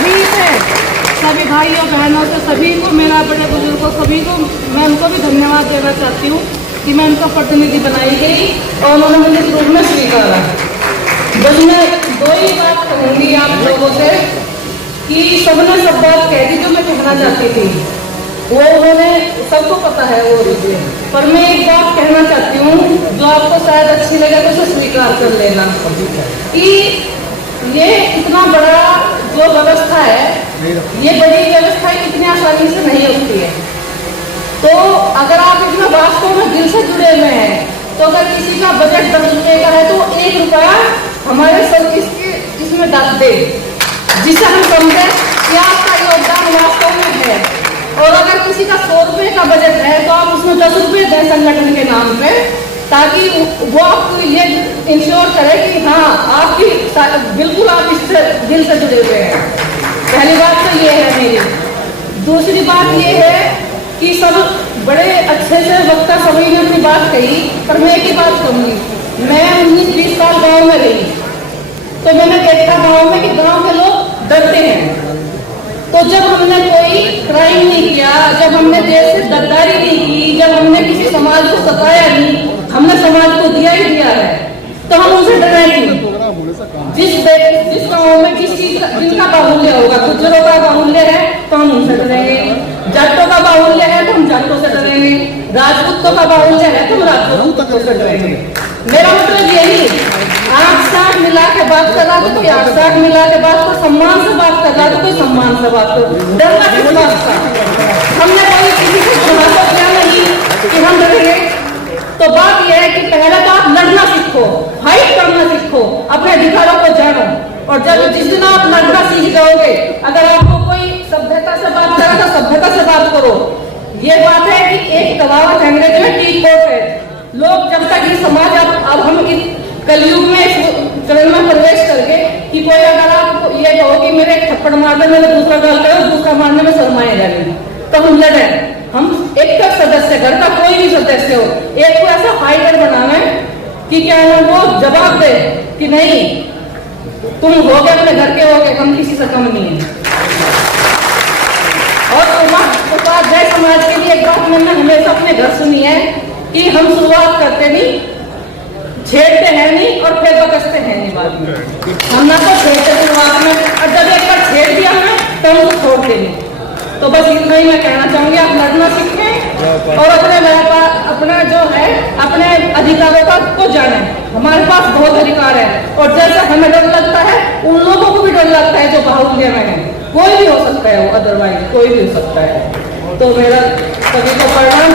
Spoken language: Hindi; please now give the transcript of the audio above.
सभी से, सभी भाइयों बहनों से, सभी को, मेरा बड़े बुजुर्गों सभी को मैं उनको भी धन्यवाद देना चाहती हूँ कि मैं उनका प्रतिनिधि बनाई गई और उन्होंने मुझे इस रूप में स्वीकारा। बस मैं दो ही बात कहूँगी आप लोगों से कि सबने सब बात कह दी जो मैं कहना चाहती थी, वो उन्होंने, सबको पता है वो रीजिए, पर मैं एक बात कहना चाहती हूँ जो आपको शायद अच्छी लगे तो उसे स्वीकार कर लेना कि ये इतना बड़ा जो व्यवस्था है, ये बड़ी व्यवस्था इतनी आसानी से नहीं होती है। तो अगर आप इसमें वास्तव में दिल से जुड़े हुए हैं, तो अगर किसी का बजट 10 रुपये का है तो 1 रुपया हमारे सर्विस के इसमें डाल दे, जिससे हम समझें कि आपका योगदान वास्तव में है। और अगर किसी का 100 रुपये का बजट है तो आप उसमें 10 रुपये दें संगठन के नाम पे, ताकि वो आपको ये इंश्योर करे कि हाँ आपकी बिल्कुल आप इससे दिल से जुड़े हुए हैं। पहली बात तो ये है मेरी। दूसरी बात ये है कि सब बड़े अच्छे से वक्ता सभी ने अपनी बात कही, पर मैं एक ही बात कहूँगी, मैं 19-20 साल गाँव में रही, तो मैंने देखा गाँव में कि गाँव के लोग डरते हैं। तो जब हमने कोई क्राइम नहीं किया, जब हमने देश से गद्दारी नहीं की, जब हमने किसी समाज को सताया नहीं, हमने समाज को दिया ही दिया है, तो हम उनसे डरेंगे। जिस गाँव में किसी जिनका बाहुल्य होगा, गुज्जरों का बाहुल्य है तो हम उनसे डरेंगे, जाटों का बाहुल्य है तो हम जाटों से डरेंगे, राजपूतों का बाहुल्य है तो हम राजपूतों से डरेंगे। मेरा मतलब यही, आँख साथ मिला के बात कर रहा तो कोई आँख साथ मिला के बात कर, सम्मान से बात कर रहा तो कोई सम्मान से बात कर, डरना किस बात का? हमने कोई किसी से समझा दिया नहीं कि हम डरेंगे। तो बात यह है कि पहले तो आप लड़ना सीखो, फाइट करना सीखो, अपने अधिकारों को जानो, और जब जिस दिन आप लड़ना सीख जाओगे, अगर आपको कोई सभ्यता से बात करे तो सभ्यता से बात करो। ये बात है कि एक कहावत अंग्रेजी में टी कोट है, लोग जब तक ये समाज अब हम कलयुग में इस चरण में प्रवेश करके कि कोई अगर आप ये कहो कि मेरे एक थप्पड़ मारने में दूसरा गाल करो, दूसरा मारने में शर्माए जाएंगे, तो हम लड़े। हम एक का सदस्य, घर का कोई भी सदस्य हो, एक को ऐसा फाइटर बनावे कि क्या है वो जवाब दे कि नहीं तुम हो गए, अपने घर के हो गए, हम किसी से कम नहीं है। और जय समाज के लिए एक बात मैंने हमेशा अपने घर सुनी है कि हम शुरुआत करते नहीं, छेड़ते हैं नहीं और फिर बकसते हैं नहीं बाद में। हम ना तो छेड़ते शुरुआत में, और जब एक बार छेड़ दिया हमें तो हम छोड़ते नहीं। तो बस इतना ही मैं कहना चाहूंगी, आप लड़ना सीखें और अपना जो है अपने अधिकारों को जाने। हमारे पास बहुत अधिकार है, और जैसा हमें डर लगता है उन लोगों को भी डर लगता है जो बाहुल्य में है। कोई भी हो सकता है वो, अदरवाइज कोई भी हो सकता है। तो मेरा सभी को प्रणाम।